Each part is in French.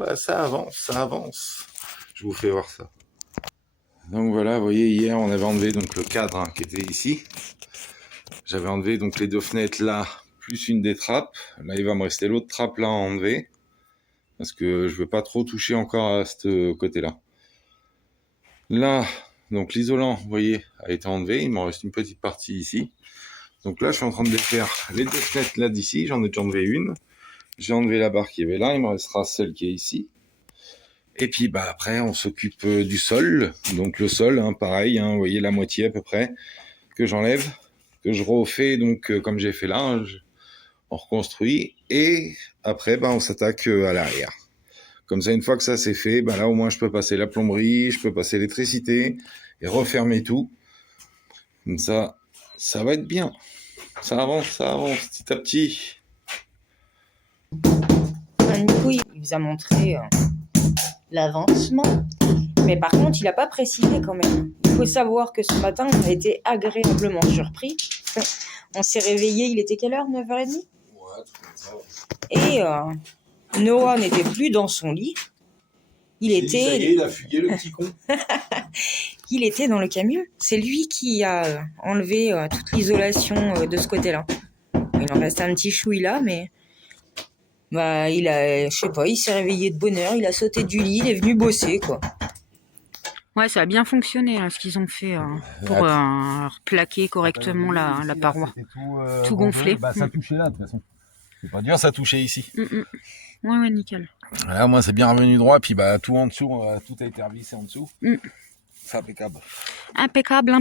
bah ça avance, ça avance. Je vous fais voir ça. Donc voilà, vous voyez, hier on avait enlevé donc le cadre hein, qui était ici. J'avais enlevé donc les deux fenêtres là, plus une des trappes. Là il va me rester l'autre trappe là à enlever. Parce que je veux pas trop toucher encore à ce côté-là. Là, donc l'isolant, vous voyez, a été enlevé. Il m'en reste une petite partie ici. Donc là, je suis en train de défaire les deux fenêtres là d'ici. J'en ai déjà enlevé une. J'ai enlevé la barre qui avait là. Il me restera celle qui est ici. Et puis bah après, on s'occupe du sol. Donc le sol, hein, pareil, hein, vous voyez la moitié à peu près que j'enlève, que je refais donc comme j'ai fait là. Hein, on reconstruit et après, bah, on s'attaque à l'arrière. Comme ça, une fois que ça c'est fait, bah là au moins je peux passer la plomberie, je peux passer l'électricité et refermer tout. Comme ça va être bien. Ça avance petit à petit. Nico, il vous a montré l'avancement, mais par contre, il n'a pas précisé quand même. Il faut savoir que ce matin, on a été agréablement surpris. On s'est réveillé, il était quelle heure? 9h30? Ouais, tout comme ça. Et Noah n'était plus dans son lit. Il était... Ça y est, il a fugué le petit con. Il était dans le camion. C'est lui qui a enlevé toute l'isolation de ce côté-là. Il en reste un petit chouille là, mais... Bah, je sais pas, il s'est réveillé de bonne heure, il a sauté du lit, il est venu bosser, quoi. Ouais, ça a bien fonctionné, hein, ce qu'ils ont fait pour plaquer correctement la paroi. Tout gonflé. Bah, ça touchait là, de toute façon. C'est pas dur, ça touchait ici. Ouais, nickel. Là, moi, c'est bien revenu droit, puis bah, tout en dessous, tout a été revissé en dessous. C'est impeccable. Impeccable.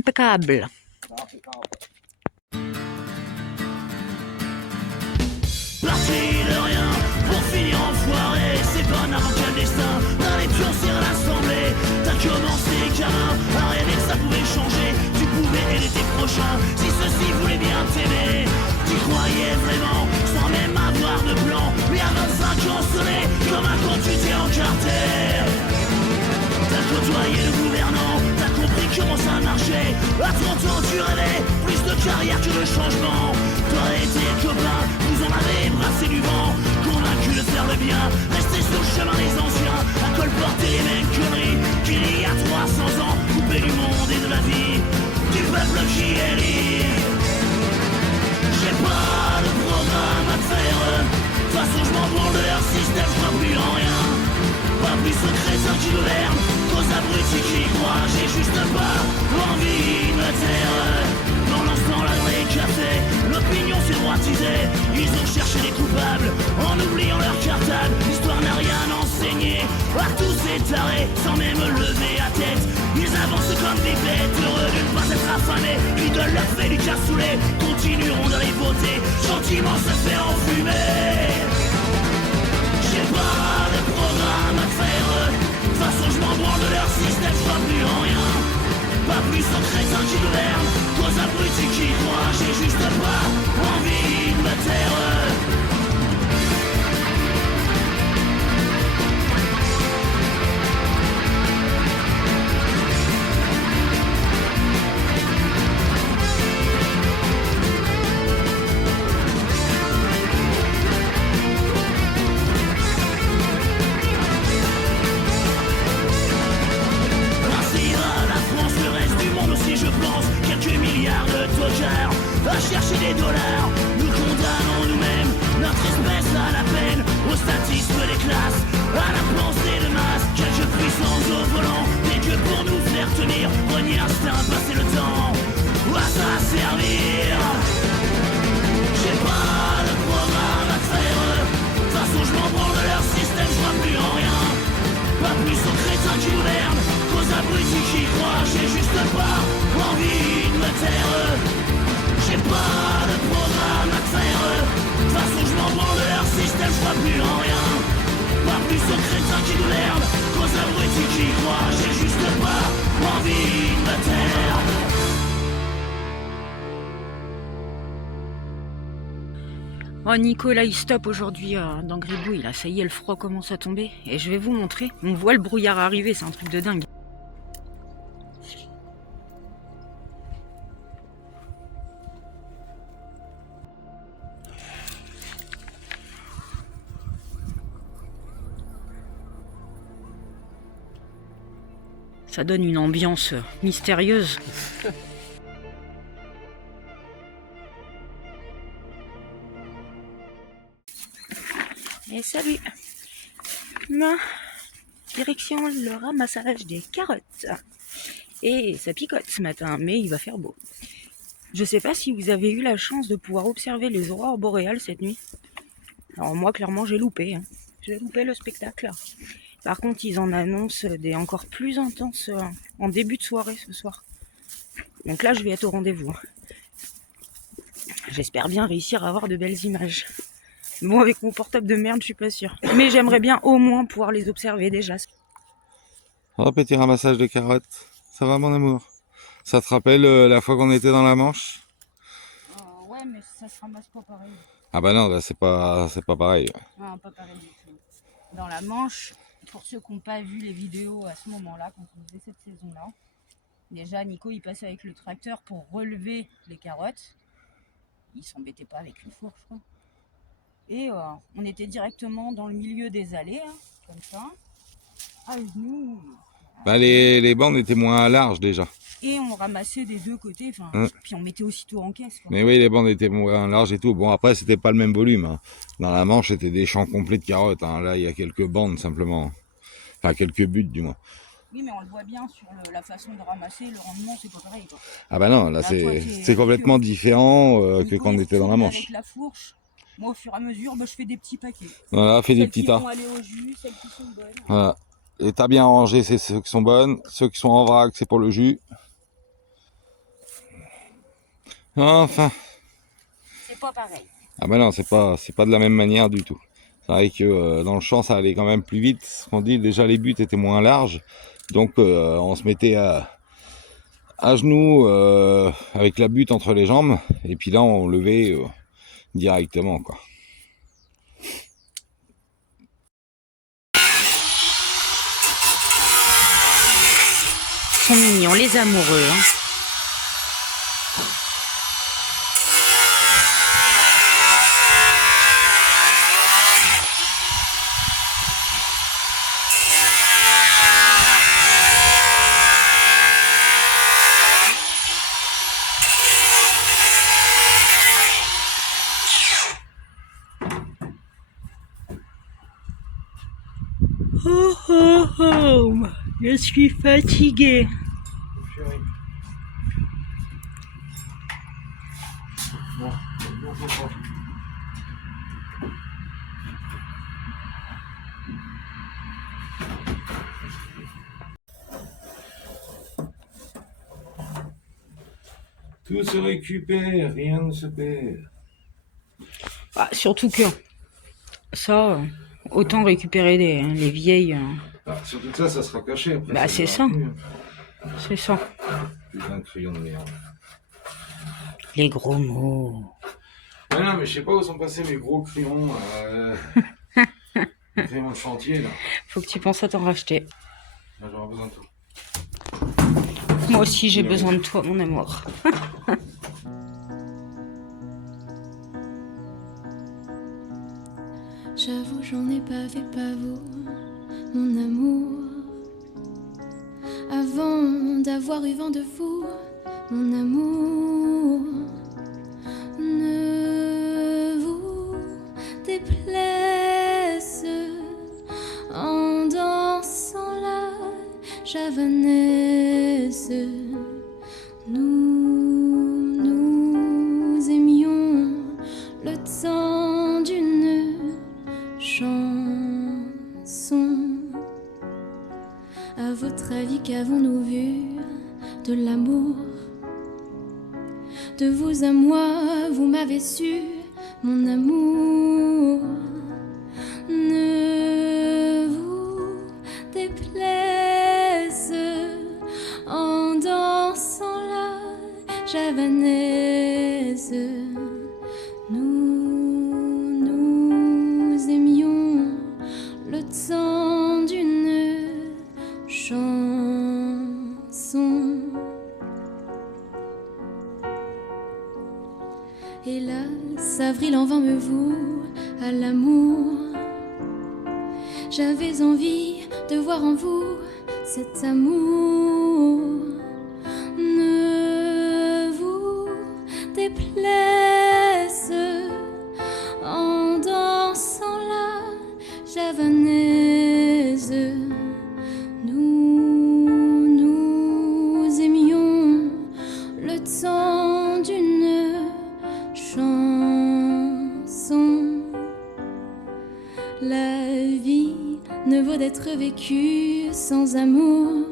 Parti de rien, pour finir enfoiré, c'est pas n'importe quel destin, d'aller pioncer à l'assemblée. T'as commencé gamin, à rêver que ça pouvait changer, tu pouvais aider tes prochains, si ceux-ci voulaient bien t'aimer. Tu croyais vraiment, sans même avoir de plan, mais à 25 ans sonné, comme un con tu t'es encarté. T'as côtoyé le gouvernant, t'as compris comment ça marchait. À 30 ans tu rêvais, plus de carrière que de changement. Toi et tes copains, vous en avez brassé du vent. Convaincus de faire le bien, rester sur le chemin des anciens. À colporter les mêmes conneries qu'il y a 300 ans. Coupé du monde et de la vie, du peuple qui est libre. J'ai pas de programme à te faire. De toute façon je m'en branle de leur système, je crois plus en rien. Pas plus aux chrétiens qui gouvernent qu'aux abrutis qui y croient. J'ai juste pas envie de me taire. Pendant ce temps-là dans les cafés, l'opinion s'est droitisée. Ils ont cherché des coupables en oubliant leur cartable. L'histoire n'a rien enseigné à tous ces tarés, sans même lever la tête. Ils avancent comme des bêtes, heureux de ne pas être affamés. L'idole leur fait du cassoulet, continueront de les voter, gentiment se faire enfumer. J'ai pas de programme à te faire. De toute façon je m'en branle de leur système, je crois plus en rien. Pas plus aux chrétiens qui gouvernent qu'aux abrutis qui y croient. J'ai juste pas envie de me taire. À chercher des dollars, nous condamnons nous-mêmes, notre espèce à la peine, au statisme des classes, à la pensée de masse, quelques puissances au volant, et que pour nous faire tenir, renier instinct, passer le temps, à ça servir. J'ai pas de programme à te faire, de toute façon je m'en branle de leur système, je crois plus en rien. Pas plus aux chrétiens qui gouvernent qu'aux abrutis qui y croient. J'ai juste pas envie de me taire. J'ai pas de programme à te faire. De toute façon je m'en branle de leur système, je crois plus en rien. Pas plus aux chrétiens qui gouvernent qu'aux abrutis qui y croient. J'ai juste pas envie de me taire. Oh Nicolas, il stoppe aujourd'hui dans Gribouille, là, ça y est, le froid commence à tomber. Et je vais vous montrer, on voit le brouillard arriver, c'est un truc de dingue. Ça donne une ambiance mystérieuse. Et salut. Ma direction le ramassage des carottes. Et ça picote ce matin, mais il va faire beau. Je sais pas si vous avez eu la chance de pouvoir observer les aurores boréales cette nuit. Alors moi, clairement, j'ai loupé. J'ai loupé le spectacle. Par contre, ils en annoncent des encore plus intenses en début de soirée ce soir. Donc là, je vais être au rendez-vous. J'espère bien réussir à avoir de belles images. Bon, avec mon portable de merde, je suis pas sûre. Mais j'aimerais bien au moins pouvoir les observer déjà. Oh, petit ramassage de carottes. Ça va, mon amour? Ça te rappelle la fois qu'on était dans la Manche? Ouais, mais ça se ramasse pas pareil. Ah bah non, là c'est pas pareil. Non, pas pareil du tout. Dans la Manche, pour ceux qui n'ont pas vu les vidéos à ce moment-là, quand on faisait cette saison-là, déjà Nico il passait avec le tracteur pour relever les carottes. Il s'embêtait pas avec une fourche, quoi. Et on était directement dans le milieu des allées, hein, comme ça, à genoux. Bah les bandes étaient moins larges déjà. Et on ramassait des deux côtés, puis on mettait aussitôt en caisse, quoi. Mais oui, les bandes étaient moins larges et tout. Bon, après, c'était pas le même volume, hein. Dans la Manche, c'était des champs complets de carottes, hein. Là, il y a quelques bandes simplement. Enfin, quelques buts du moins. Oui, mais on le voit bien sur la façon de ramasser, le rendement, c'est pas pareil, quoi. Ah bah non, là, c'est complètement différent que quand on était dans la Manche. Avec la fourche, moi, au fur et à mesure, je fais des petits paquets. Voilà, fais des petits tas. Celles qui vont aller au jus, celles qui sont bonnes. Voilà. Et t'as bien rangé, c'est ceux qui sont bonnes. Ceux qui sont en vrac, c'est pour le jus. Enfin. C'est pas pareil. Ah bah non, c'est pas de la même manière du tout. C'est vrai que dans le champ, ça allait quand même plus vite. On dit déjà les buts étaient moins larges. Donc on se mettait à genoux avec la butte entre les jambes. Et puis là, on levait directement, quoi. Ils sont mignons, les amoureux, hein. Oh oh oh, je suis fatiguée. Tout se récupère, rien ne se perd. Ah, surtout que ça, autant récupérer les vieilles. Surtout que ça sera caché après. Bah, c'est ça. C'est ça. Putain de crayon de merde. Les gros mots. Ouais, non, mais je sais pas où sont passés mes gros crayons. Les crayons de chantier, là. Faut que tu penses à t'en racheter. Là, j'aurai besoin de tout. Moi aussi, j'ai besoin de toi, mon amour. J'avoue, j'en ai bavé pas vous, mon amour. Avant d'avoir eu vent de vous, mon amour. Ne vous déplaise en dansant la javanaise. Nous aimions le temps d'une chanson. À votre avis, qu'avons-nous vu de l'amour? De vous à moi, vous m'avez su, mon amour. Ne vous déplaise en dansant la javanaise. Nous aimions le temps d'une chanson. Hélas, avril en vain me voue à l'amour. J'avais envie de voir en vous cet amour ne vous déplaise en dansant la javanaise. Nous aimions le temps d'une chanson. La vie ne vaut d'être vécue sans amour.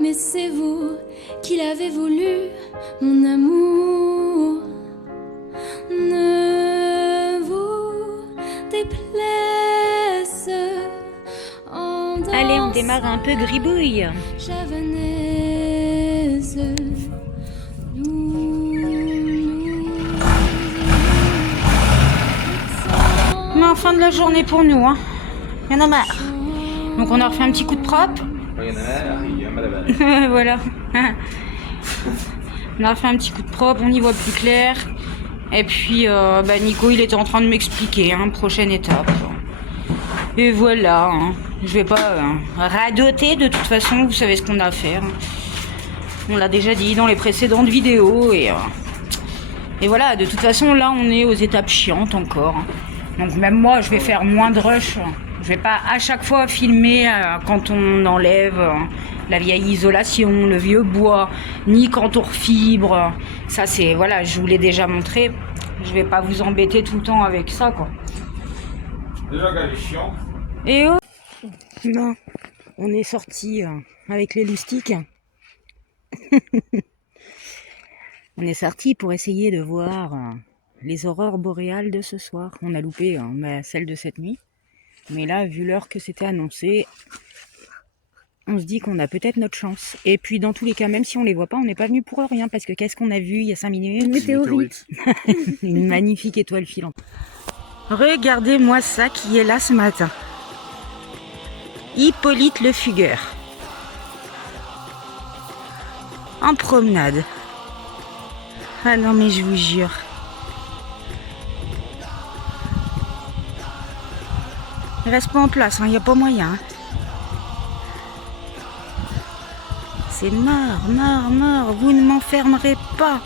Mais c'est vous qui l'avez voulu, mon amour. Ne vous déplaise en dansant. Allez, on démarre un peu gribouille. Javanaise. Mais en fin de la journée pour nous, hein. Il y en a marre. Donc on a refait un petit coup de propre. Voilà. On a refait un petit coup de propre, on y voit plus clair. Et puis Nico, il était en train de m'expliquer, hein, prochaine étape. Et voilà, hein. Je vais pas radoter, de toute façon, vous savez ce qu'on a à faire. On l'a déjà dit dans les précédentes vidéos. Et voilà, de toute façon, là, on est aux étapes chiantes encore. Donc même moi, je vais faire moins de rush. Je vais pas à chaque fois filmer quand on enlève la vieille isolation, le vieux bois, ni quand on refibre. Ça, c'est, voilà, je vous l'ai déjà montré. Je vais pas vous embêter tout le temps avec ça, quoi. Déjà qu'elle est chiante. Et oh non, on est sorti avec les loustiques. On est sorti pour essayer de voir les aurores boréales de ce soir. On a loupé celle de cette nuit. Mais là, vu l'heure que c'était annoncé, on se dit qu'on a peut-être notre chance. Et puis dans tous les cas, même si on les voit pas, on n'est pas venu pour rien. Parce que qu'est-ce qu'on a vu il y a 5 minutes? Une météorite. Une magnifique étoile filante. Regardez-moi ça qui est là ce matin. Hippolyte le Fugueur. En promenade. Ah non mais je vous jure. Il reste pas en place, il n'y a pas moyen. C'est mort, mort, mort, vous ne m'enfermerez pas.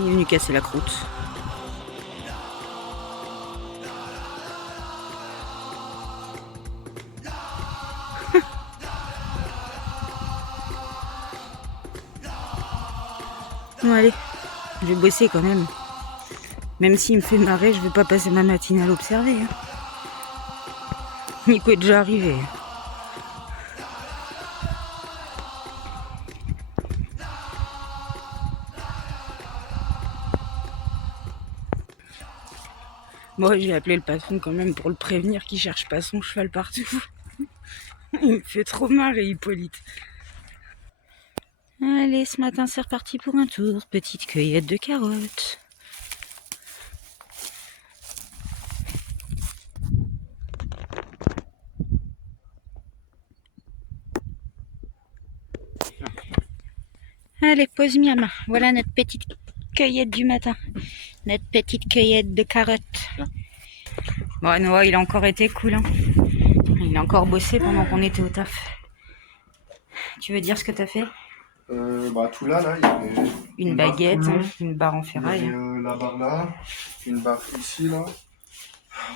Il est venu casser la croûte. Bon allez, je vais bosser quand même. Même s'il me fait marrer, je vais pas passer ma matinée à l'observer. Hein. Nico est déjà arrivé. Moi, j'ai appelé le patron quand même pour le prévenir qu'il cherche pas son cheval partout. Il me fait trop marrer, Hippolyte. Allez, ce matin, c'est reparti pour un tour. Petite cueillette de carottes. Allez, pose miam. Voilà notre petite cueillette du matin. Notre petite cueillette de carottes. Bon, Noah, il a encore été cool. Hein. Il a encore bossé pendant qu'on était au taf. Tu veux dire ce que t'as fait? Tout là, il y avait une baguette, une barre en ferraille. Il y avait la barre là, une barre ici, là.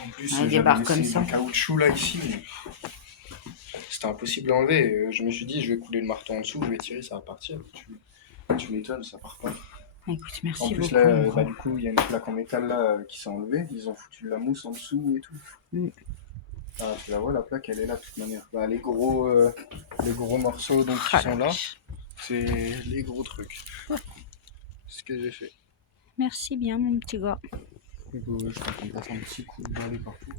En plus, des barres comme ça. Un caoutchouc là, ici. Mais c'était impossible à enlever. Je me suis dit, je vais couler le marteau en dessous, je vais tirer, ça va partir. Tu m'étonnes, ça part pas. Écoute, merci en plus, beaucoup. là, du coup, il y a une plaque en métal là qui s'est enlevée. Ils ont foutu de la mousse en dessous et tout. Ah, tu la vois, la plaque, elle est là de toute manière. Les gros morceaux donc, qui sont là, c'est les gros trucs. C'est ce que j'ai fait. Merci bien, mon petit gars. Je t'en passe un petit coup de balai partout.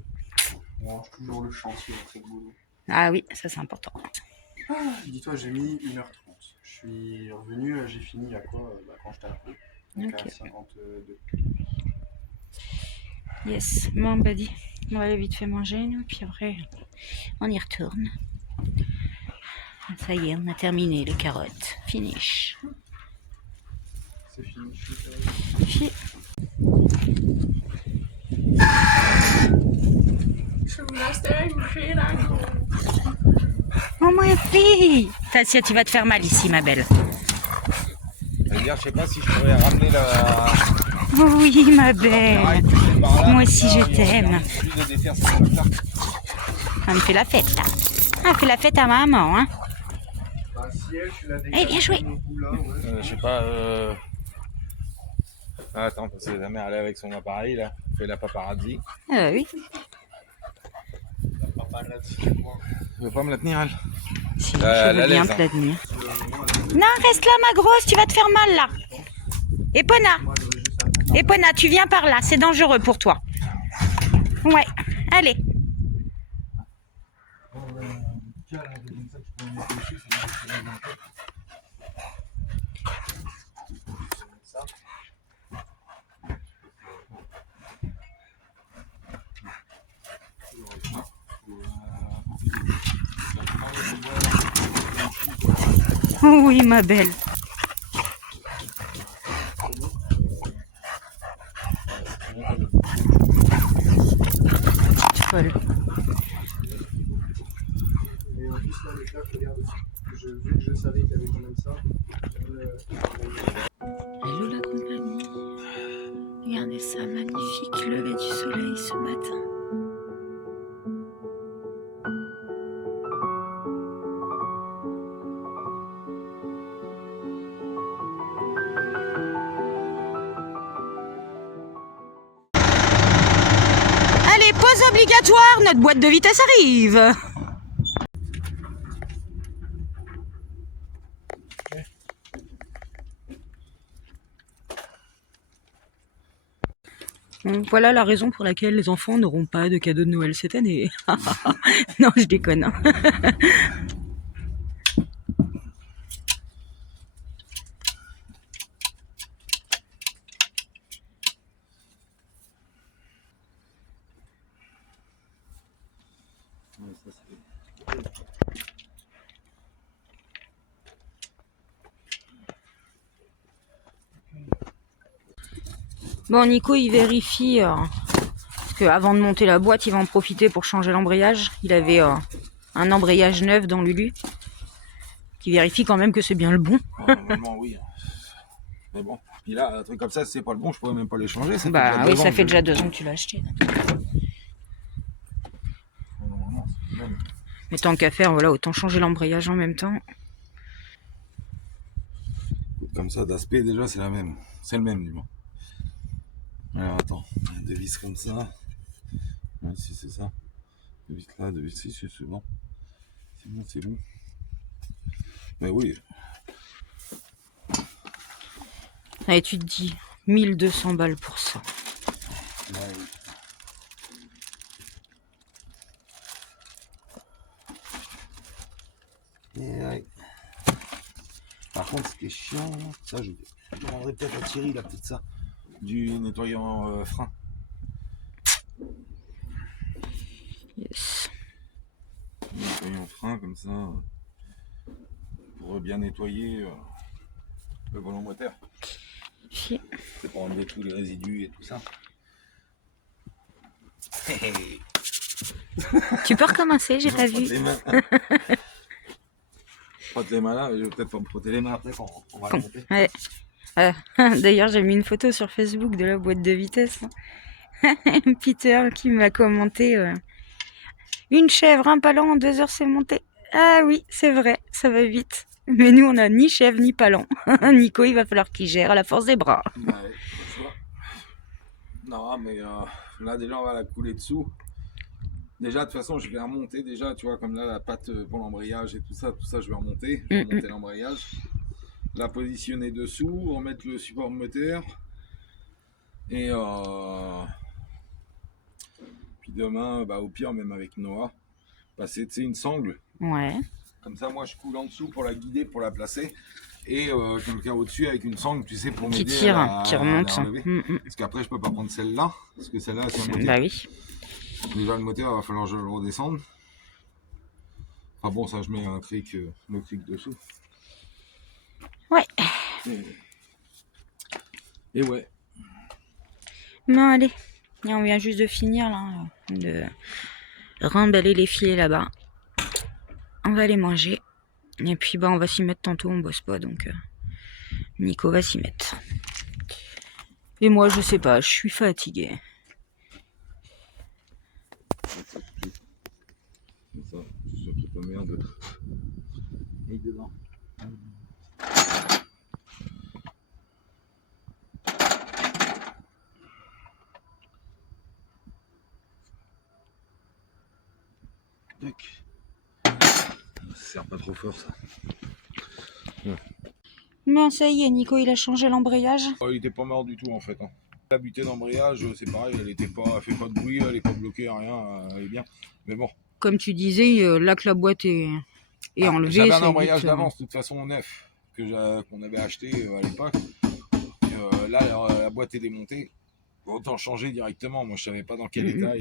On range toujours le chantier après le boulot. Ah oui, ça c'est important. Dis-toi, j'ai mis 1h30. Je suis revenu, j'ai fini à quoi quand je t'ai appelé. Donc à 52. Yes, bon bah dit, on va aller vite fait manger, nous, puis après on y retourne. Ça y est, on a terminé les carottes. Finish. c'est fini. Chier. Oh ma fille! Tassia, tu vas te faire mal ici, ma belle. C'est-à-dire, je sais pas si je pourrais ramener la. Oui, ma belle. Moi aussi, je t'aime. On me fait la fête, là. On fait la fête à maman, hein. Bah, si elle, tu l'as Eh, bien joué. Je sais pas. Ah, attends, parce que la mère elle est avec son appareil là, fait la paparazzi. Oui. Tu veux pas me la tenir elle? Si, La je veux bien laisse, te hein. la tenir. Non, reste là, ma grosse, tu vas te faire mal, là. Epona, tu viens par là, c'est dangereux pour toi. Ouais, allez. Oui, ma belle. Folle. Et en plus, là, le taf, regarde, vu que je savais qu'il y avait quand même ça. Hello la compagnie. Regardez ça, magnifique lever du soleil ce matin. Allez, pause obligatoire, notre boîte de vitesse arrive. Donc, voilà la raison pour laquelle les enfants n'auront pas de cadeau de Noël cette année. Non, je déconne. Hein. Bon, Nico, il vérifie qu'avant de monter la boîte, il va en profiter pour changer l'embrayage. Il avait un embrayage neuf dans Lulu, qui vérifie quand même que c'est bien le bon. Normalement, oui. Mais bon, puis là, un truc comme ça, si c'est pas le bon, je pourrais même pas les changer. Ça Bah fait oui, déjà ça 2 fait ans déjà 2 ans que tu l'as acheté. Normalement, c'est le même. Mais tant qu'à faire, voilà, autant changer l'embrayage en même temps. Comme ça, d'aspect, déjà, c'est la même. C'est le même, du moins. Alors, attends. Deux vis comme ça. Ouais, si c'est ça. Deux vis là, deux vis ici, c'est bon. C'est bon, c'est bon. Mais oui. Allez, tu te dis, 1200 balles pour ça. Ouais, oui. Et ouais. Par contre, ce qui est chiant, ça, je demanderai peut-être à Thierry, là, peut-être ça. Du nettoyant frein. Yes. Nettoyant frein, comme ça. Pour bien nettoyer le volant moteur. Chier. C'est pour enlever tous les résidus et tout ça. Tu peux recommencer, j'ai pas vu. Frotte les mains là, je vais peut-être pas me frotter les mains après quand on va la monter. Ouais. D'ailleurs, j'ai mis une photo sur Facebook de la boîte de vitesse. Peter qui m'a commenté une chèvre, un palan, en 2 heures c'est monté. Ah oui, c'est vrai, ça va vite. Mais nous, on a ni chèvre ni palan. Nico, il va falloir qu'il gère à la force des bras. Ouais, tu vois. Non, mais là déjà on va la couler dessous. Déjà de toute façon je vais remonter déjà, tu vois, comme là la patte pour l'embrayage et tout ça je vais remonter. Je vais remonter l'embrayage. La positionner dessous, remettre le support moteur. Et puis demain, bah, au pire, même avec Noah, passer une sangle. Ouais. Comme ça, moi, je coule en dessous pour la guider, pour la placer. Et quelqu'un au-dessus avec une sangle, tu sais, pour Qui m'aider tire, à qui remonte. la relever. Parce qu'après, je peux pas prendre celle-là. Parce que celle-là, c'est un moteur. Bah oui. Déjà, le moteur, il va falloir que je le redescende. Enfin bon, ça, je mets un cric, le cric dessous. Ouais. Et ouais. Non, allez. Et on vient juste de finir, là, de remballer les filets là-bas. On va les manger. Et puis, bah, on va s'y mettre tantôt, on bosse pas, donc Nico va s'y mettre. Et moi, je sais pas, je suis fatiguée. C'est ça, je suis sûr qu'il y a pas merde. Et dedans. Tac. Ça sert pas trop fort ça. Non, ça y est, Nico, il a changé l'embrayage. Il était pas mort du tout en fait. Hein. La butée d'embrayage, c'est pareil, elle fait pas de bruit, elle est pas bloquée, rien, elle est bien. Mais bon. Comme tu disais, là que la boîte est enlevée, J'avais un ça embrayage évite, d'avance, de toute façon neuf, qu'on avait acheté à l'époque. Là, la boîte est démontée. Autant changer directement. Moi, je savais pas dans quel état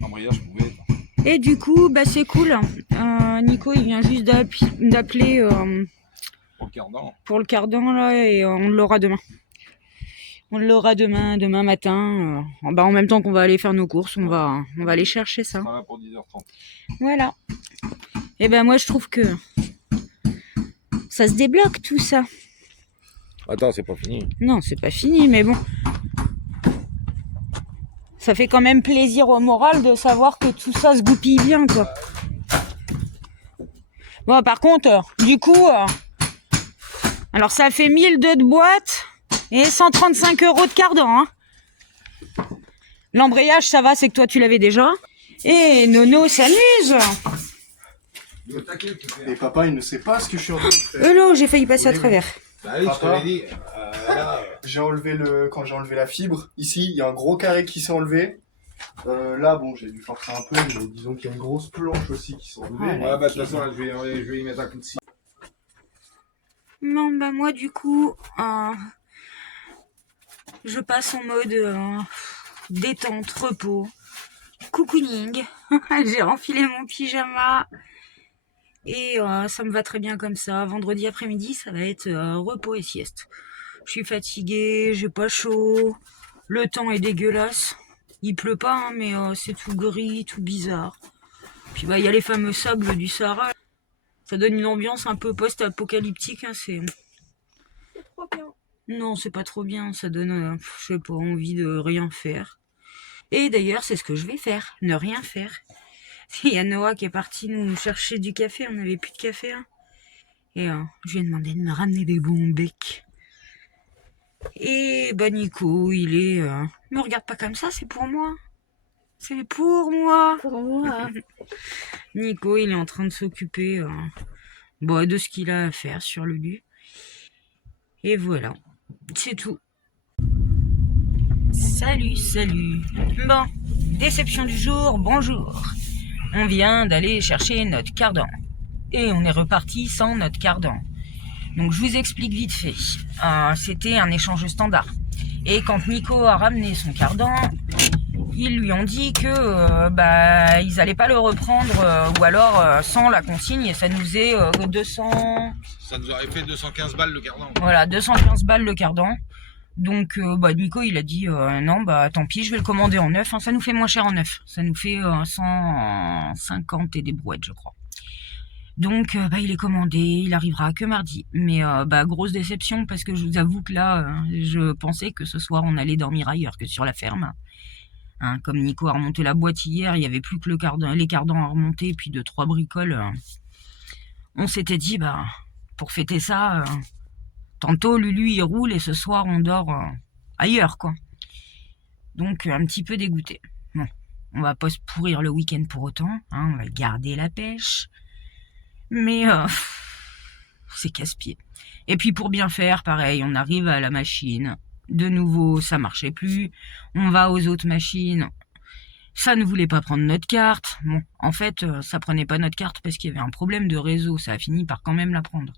l'embrayage pouvait être. Et du coup, bah c'est cool. Nico, il vient juste d'appeler pour le cardan là, et on l'aura demain. On l'aura demain matin. Bah, en même temps qu'on va aller faire nos courses, on va aller chercher ça. On sera là pour 10h30. Voilà. Et ben moi, je trouve que ça se débloque tout ça. Attends, c'est pas fini. Non, c'est pas fini, mais bon. Ça fait quand même plaisir au moral de savoir que tout ça se goupille bien, quoi. Bon, par contre, du coup, alors ça fait 1002 de boîte et 135 € de cardan. Hein. L'embrayage, ça va, c'est que toi, tu l'avais déjà. Et Nono s'amuse. Et papa, il ne sait pas ce que je suis en train de faire. Hello, j'ai failli passer à travers. Bah oui, je t'avais dit. Quand j'ai enlevé la fibre, ici, il y a un gros carré qui s'est enlevé. Là, bon, j'ai dû forcer un peu, mais disons qu'il y a une grosse planche aussi qui s'est enlevée. Ouais, bah de toute façon, là, je vais y mettre un coup de scie. Non, bah moi, du coup, je passe en mode détente, repos, cocooning. J'ai enfilé mon pyjama. Et ça me va très bien comme ça. Vendredi après-midi, ça va être repos et sieste. Je suis fatiguée, j'ai pas chaud. Le temps est dégueulasse. Il pleut pas, hein, mais c'est tout gris, tout bizarre. Puis bah il y a les fameux sables du Sahara. Ça donne une ambiance un peu post-apocalyptique. Hein, c'est trop bien. Non, c'est pas trop bien. Ça donne, je sais pas, envie de rien faire. Et d'ailleurs, c'est ce que je vais faire. Ne rien faire. Il y a Noah qui est parti nous chercher du café, on n'avait plus de café. Hein. Et je lui ai demandé de me ramener des bons becs. Et bah Nico, il est... me regarde pas comme ça, c'est pour moi. C'est pour moi. Pour moi. Nico, il est en train de s'occuper de ce qu'il a à faire sur le lieu. Et voilà, c'est tout. Salut. Bon, déception du jour, bonjour. On vient d'aller chercher notre cardan. Et on est reparti sans notre cardan. Donc je vous explique vite fait. C'était un échange standard. Et quand Nico a ramené son cardan, ils lui ont dit que ils allaient pas le reprendre ou alors sans la consigne et ça nous faisait 200... Ça nous aurait fait 215 balles le cardan. Voilà, 215 balles le cardan. Donc Nico il a dit non tant pis, je vais le commander en neuf, hein, ça nous fait moins cher en neuf, ça nous fait 150 et des brouettes je crois. Donc il est commandé, il arrivera que mardi. Mais grosse déception parce que je vous avoue que là je pensais que ce soir on allait dormir ailleurs que sur la ferme. Hein, comme Nico a remonté la boîte hier, il y avait plus que les cardans à remonter puis 2-3 bricoles. On s'était dit pour fêter ça. Tantôt, Lulu, il roule et ce soir, on dort ailleurs, quoi. Donc, un petit peu dégoûté. Bon, on va pas se pourrir le week-end pour autant. Hein, on va garder la pêche. Mais, c'est casse-pied. Et puis, pour bien faire, pareil, on arrive à la machine. De nouveau, ça marchait plus. On va aux autres machines. Ça ne voulait pas prendre notre carte. Bon, en fait, ça prenait pas notre carte parce qu'il y avait un problème de réseau. Ça a fini par quand même la prendre.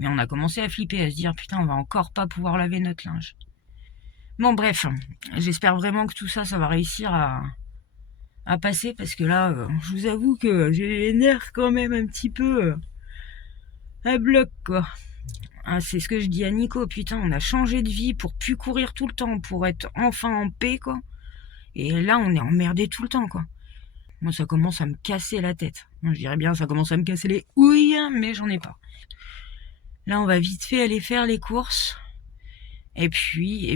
Mais on a commencé à flipper, à se dire putain, on va encore pas pouvoir laver notre linge. Bon bref, j'espère vraiment que tout ça, ça va réussir à passer parce que là, je vous avoue que j'ai les nerfs quand même un petit peu à bloc quoi. Ah, c'est ce que je dis à Nico, putain, on a changé de vie pour plus courir tout le temps, pour être enfin en paix, quoi. Et là, on est emmerdé tout le temps, quoi. Moi, ça commence à me casser la tête. Je dirais bien, ça commence à me casser les ouilles, mais j'en ai pas. Là, on va vite fait aller faire les courses. Et puis,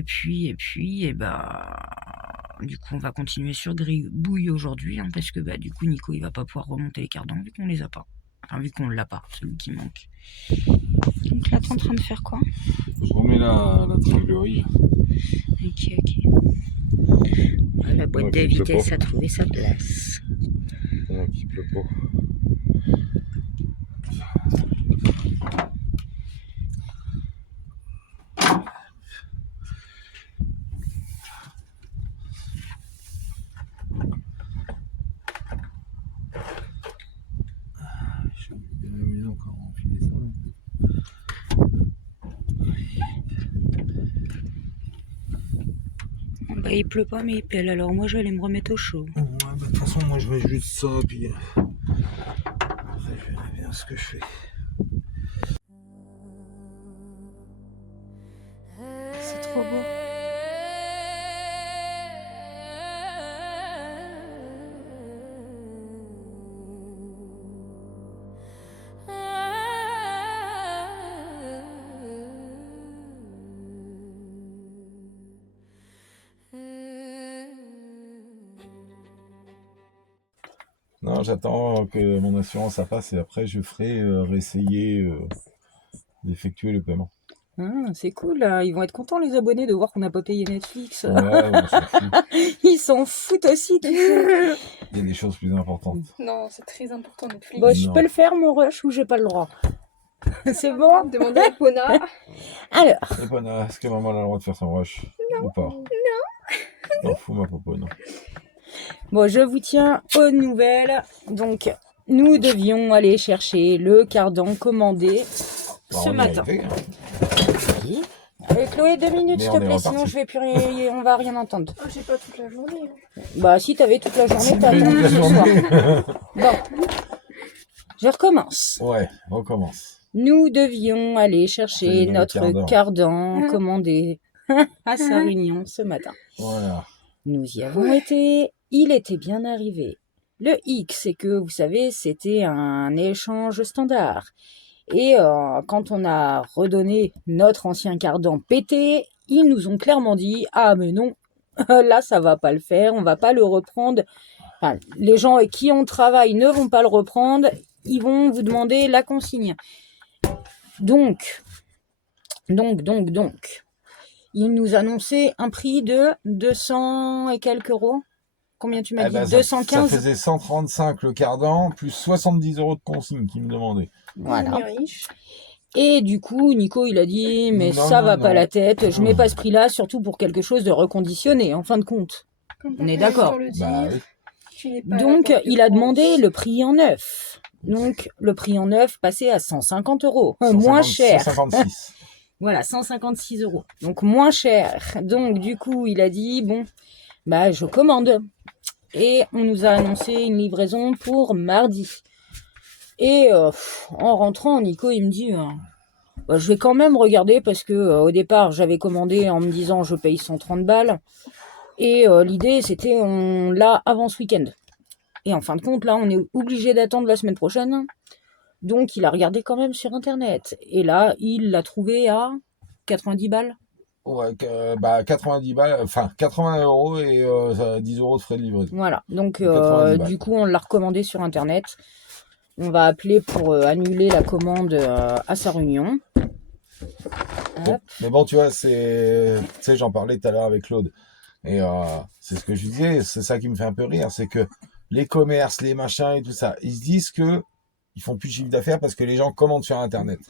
du coup, on va continuer sur Gribouille aujourd'hui, hein, parce que, du coup, Nico, il va pas pouvoir remonter les cardans, vu qu'on les a pas. Enfin, vu qu'on l'a pas, celui qui manque. Donc là, t'es en train de faire quoi? Je remets la tringlerie. Ok. La boîte Ok, de il pleut vitesse pas. a trouvé sa place. Pendant qu'il pleut pas. Je suis bien amusant quand on enfile ça. Il pleut pas, mais il pèle, alors moi, je vais aller me remettre au chaud. Ouais, de toute façon, moi je mets juste ça, puis après je verrai bien ce que je fais. C'est trop beau. Non, j'attends que mon assurance ça passe et après je ferai réessayer d'effectuer le paiement. C'est cool, là. Ils vont être contents, les abonnés, de voir qu'on n'a pas payé Netflix. Ouais, on s'en fout. Ils s'en foutent aussi, tu sais. Il y a des choses plus importantes. Non, c'est très important Netflix. Bon, je Non. peux le faire, mon rush, ou j'ai pas le droit? C'est bon? Demandez à Pona. Alors, Et Pona, est-ce que maman a le droit de faire son rush? Ou pas? Non, fous ma popo, non. bon, je vous tiens aux nouvelles. Donc, nous devions aller chercher le cardan commandé Bah, ce on y est matin. arrivé, hein. Chloé, 2 minutes, Mais s'il on te est plaît, reparti. sinon je vais plus rien, on va rien entendre. Oh, j'ai pas toute la journée. Hein. Bah, si t'avais toute la journée, t'as attendu ce soir. Bon, je recommence. Ouais, on recommence. Nous devions aller C'est chercher le notre cardan. cardan commandé à sa réunion ce matin. Voilà. Nous y avons été, il était bien arrivé. Le hic, c'est que, vous savez, c'était un échange standard. Et quand on a redonné notre ancien cardan pété, ils nous ont clairement dit « Ah mais non, là ça va pas le faire, on va pas le reprendre. » Enfin, les gens avec qui on travaille ne vont pas le reprendre, ils vont vous demander la consigne. Donc, ils nous annonçaient un prix de 200 et quelques euros. Combien tu m'as Eh dit? ben, 215. Ça faisait 135 le cardan, plus 70 € de consigne qu'ils me demandaient. Voilà. On est riche. Et du coup, Nico, il a dit, mais Non, ça non, va non. pas la tête, je mets pas ce prix-là, surtout pour quelque chose de reconditionné, en fin de compte. Quand On est t'as d'accord. pour le dire, Bah oui. tu n'es pas à la Donc, porte de il a France. demandé le prix en neuf. Donc, le prix en neuf passait à 150 €. Moins 150, cher. 156. Voilà, 156 €. Donc, moins cher. Donc, du coup, il a dit, bon, bah, je commande. Et on nous a annoncé une livraison pour mardi. Et en rentrant, Nico, il me dit, bah, je vais quand même regarder parce que au départ, j'avais commandé en me disant je paye 130 balles. Et l'idée, c'était on l'a avant ce week-end. Et en fin de compte, là, on est obligé d'attendre la semaine prochaine. Donc, il a regardé quand même sur Internet. Et là, il l'a trouvé à 90 balles. Ouais, 90 balles, enfin 80 € et 10 € de frais de livraison. Voilà. Donc, 90 balles. du coup, on l'a recommandé sur Internet. On va appeler pour annuler la commande à sa réunion. Hop. Mais bon, tu vois, tu sais, j'en parlais tout à l'heure avec Claude. Et c'est ce que je disais, c'est ça qui me fait un peu rire, c'est que les commerces, les machins et tout ça, ils se disent que ils font plus de chiffre d'affaires parce que les gens commandent sur Internet.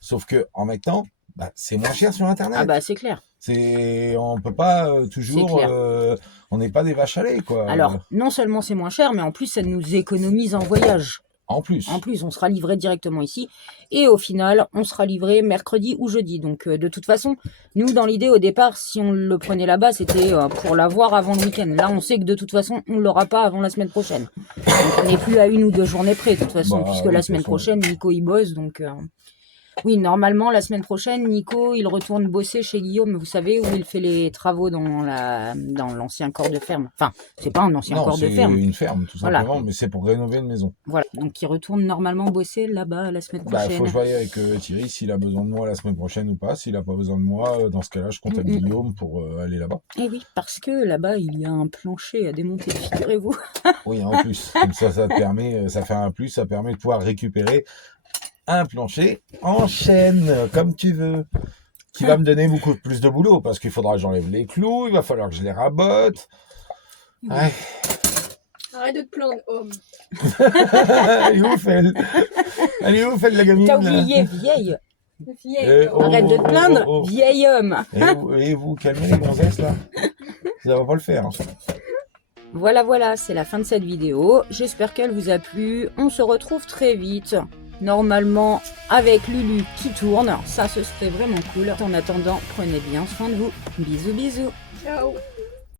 Sauf que en même temps, bah, c'est moins cher sur Internet. Ah bah, c'est clair. On peut pas toujours, C'est clair. on n'est pas des vaches à lait, quoi. Alors, non seulement c'est moins cher, mais en plus, ça nous économise en voyage. En plus. En plus, on sera livré directement ici. Et au final, on sera livré mercredi ou jeudi. Donc, de toute façon, nous, dans l'idée, au départ, si on le prenait là-bas, c'était pour l'avoir avant le week-end. Là, on sait que de toute façon, on ne l'aura pas avant la semaine prochaine. Donc, on n'est plus à 1 ou 2 journées près, de toute façon, Bah, puisque oui, la de semaine toute façon. prochaine, Nico, il bosse. Donc, Oui, normalement, la semaine prochaine, Nico, il retourne bosser chez Guillaume, vous savez, où il fait les travaux dans l'ancien corps de ferme. Enfin, c'est pas un ancien Non, corps de c'est ferme. une ferme, tout Voilà. simplement, mais c'est pour rénover une maison. Voilà, donc il retourne normalement bosser là-bas la semaine Bah, prochaine. faut que je voie avec Thierry s'il a besoin de moi la semaine prochaine ou pas. S'il a pas besoin de moi, dans ce cas-là, je contacte Guillaume pour aller là-bas. Eh oui, parce que là-bas, il y a un plancher à démonter, figurez-vous. Oui, en plus. Comme ça te permet, ça fait un plus, ça permet de pouvoir récupérer un plancher en chaîne, comme tu veux. Qui va me donner beaucoup plus de boulot, parce qu'il faudra que j'enlève les clous, il va falloir que je les rabote. Ouais. Arrête de te plaindre, homme. Elle est ouf, elle, la gamine. T'as oublié, vieille. Vieille. Oh, Arrête de te plaindre, oh. vieil homme. Et vous, calmez les gonzesses, là. Ça va pas le faire. Voilà, c'est la fin de cette vidéo. J'espère qu'elle vous a plu. On se retrouve très vite. Normalement, avec Lulu qui tourne. Ça, ce serait vraiment cool. En attendant, prenez bien soin de vous. Bisous, bisous. Ciao.